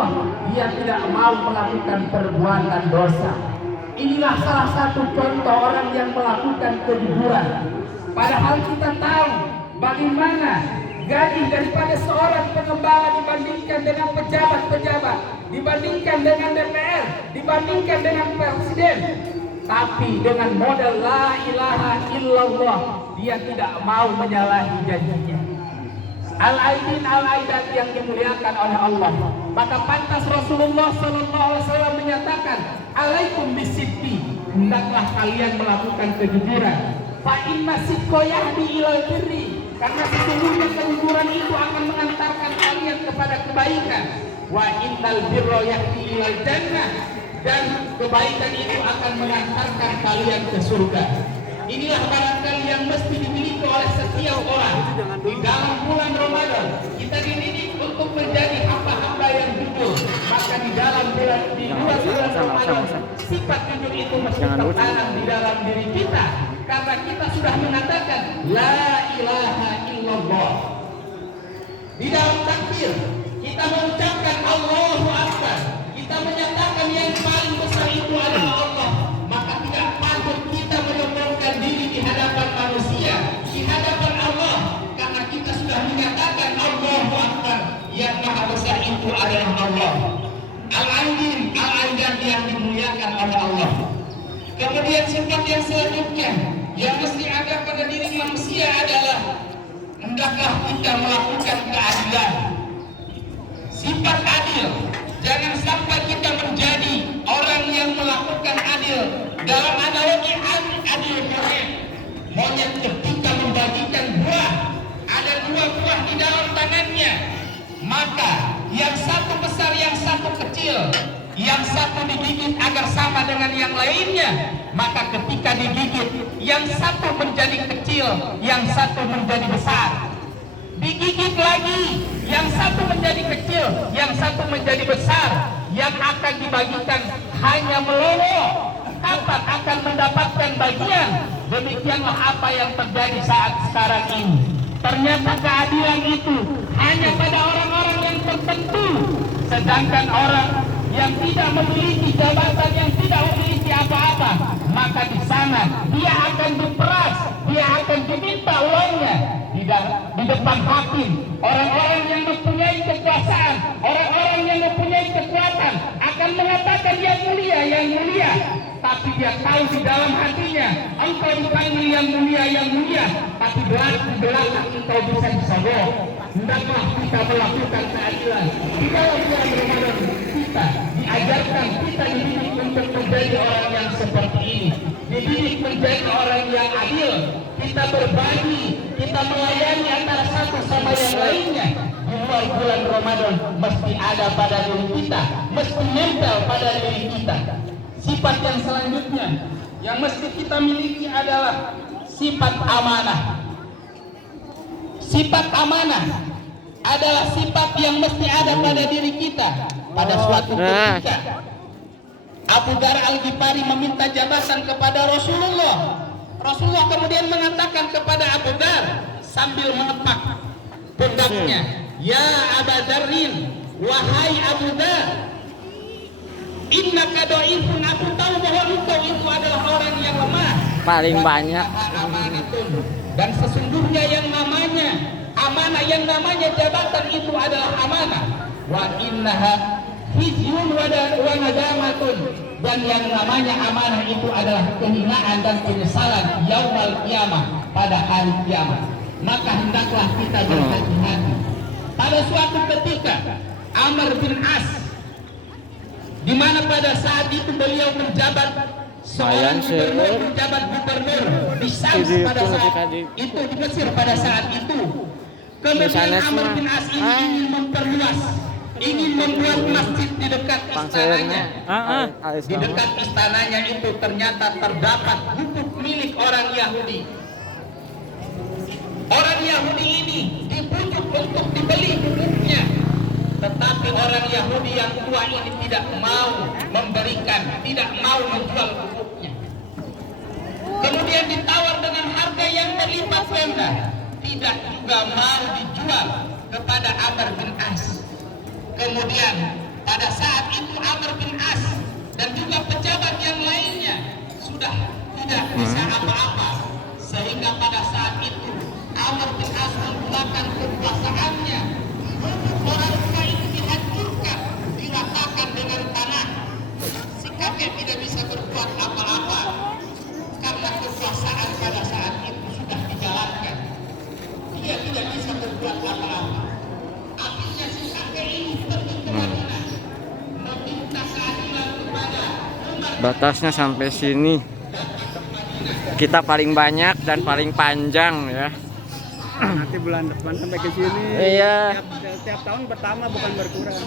Allah, dia tidak mau melakukan perbuatan dosa. Inilah salah satu contoh orang yang melakukan kejujuran. Padahal kita tahu bagaimana gaji daripada seorang pengembala dibandingkan dengan pejabat-pejabat, dibandingkan dengan DPR, dibandingkan dengan presiden. Tapi dengan modal la ilaha illallah, dia tidak mau menyalahi janjinya. Al-aidin al-aidat yang dimuliakan oleh Allah. Maka pantas Rasulullah SAW menyatakan, alaikum bisidqi, hendaklah kalian melakukan kejujuran. Fa inna sidqa yahdi ilal birri, karena sesungguhnya kejujuran itu akan mengantarkan kalian kepada kebaikan. Wa innal birra yahdi ilal jannah, dan kebaikan itu akan mengantarkan kalian ke surga. Inilah barangkali yang mesti dimiliki oleh setiap orang. Di dalam bulan Ramadan kita dididik untuk menjadi hamba-hamba yang jujur. Maka di dalam bulan Ramadan sifat jujur itu mesti tertanam di dalam diri kita, karena kita sudah mengatakan la ilaha illallah. Di dalam takbir kita mengucapkan Allahu Akbar, kita menyatakan yang paling besar itu adalah Allah. Maka tidak patut kita menyombongkan diri di hadapan manusia, di hadapan Allah, karena kita sudah menyatakan Allahu Akbar, yang maha besar itu adalah Allah. Al-Aidin, al-Aidan yang dimuliakan oleh Allah. Kemudian sifat yang selanjutnya yang mesti ada pada diri manusia adalah hendaklah kita melakukan keadilan. Sifat adil, jangan sampai kita menjadi orang yang melakukan adil. Dalam analogi adil monyet ketika membagikan buah, ada dua buah di dalam tangannya, maka yang satu besar, yang satu kecil, yang satu digigit agar sama dengan yang lainnya. Maka ketika digigit, yang satu menjadi kecil, yang satu menjadi besar. Digigit lagi, yang satu menjadi kecil, yang satu menjadi besar. Yang akan dibagikan hanya melongo, kapan akan mendapatkan bagian. Demikianlah apa yang terjadi saat sekarang ini. Ternyata keadilan itu hanya pada orang-orang yang tertentu, sedangkan orang yang tidak memiliki jabatan, yang tidak memiliki apa-apa, maka di sana dia akan diperas, dia akan diminta uangnya di depan hakim. Orang-orang yang mempunyai kekuasaan, orang-orang yang mempunyai kekuatan akan mengatakan yang mulia, yang mulia. Tapi dia tahu di dalam hatinya, engkau dipanggil yang mulia, yang mulia, tapi belakang engkau bisa disogok. Hendaklah kita melakukan keadilan. Di dalam bulan Ramadan kita diajarkan, kita dididik untuk menjadi orang yang seperti ini, dididik menjadi orang yang adil. Kita berbagi, kita melayani antara satu sama yang lainnya. Di luar bulan Ramadan mesti ada pada diri kita, mesti nempel pada diri kita. Sifat yang selanjutnya yang mesti kita miliki adalah sifat amanah. Sifat amanah adalah sifat yang mesti ada pada diri kita. Pada suatu ketika Abu Dar Al-Ghifari meminta jabatan kepada Rasulullah. Rasulullah kemudian mengatakan kepada Abu Dar sambil menepak pundaknya, ya Abu Darin, wahai Abu Dar, innaka dhaifun, aku tahu bahwa engkau itu adalah orang yang lemah. Paling banyak. Dan sesungguhnya yang namanya amanah, yang namanya jabatan itu adalah amanah. Wa innaha hizyun wa nadamatun, dan yang namanya amanah itu adalah kehinaan dan penyesalan yaumul qiyamah, pada hari kiamat. Maka hendaklah kita berhati-hati. Pada suatu ketika Amr bin As, di mana pada saat itu beliau menjabat seorang gubernur, menjabat gubernur di Syams pada saat itu, di Mesir pada saat itu. Kemudian Amr bin As ini ingin memperluas, ingin membuat masjid di dekat istananya. Di dekat istananya itu ternyata terdapat gubuk milik orang Yahudi. Orang Yahudi ini dibujuk untuk dibeli gubuknya, tetapi orang Yahudi yang tua ini tidak mau memberikan, tidak mau menjual gubuknya. Kemudian ditawar dengan harga yang berlipat ganda, tidak juga mau dijual kepada Amr bin As. Kemudian pada saat itu Amr bin As dan juga pejabat yang lainnya sudah tidak bisa apa-apa, sehingga pada saat itu Amr bin As menggunakan kekuasaannya untuk orang tua itu dihancurkan, diratakan dengan tanah. Si kakek tidak bisa berbuat apa-apa karena kekuasaan pada saat itu sudah dijalankan. Dia tidak bisa berbuat apa-apa. Akhirnya si kakek ini pergi ke Madinah meminta keadilan kepada Umar. Batasnya sampai sini. Kita paling banyak dan paling panjang ya. Nanti bulan depan sampai ke sini. Iya. Tiap tahun pertama bukan berkurang.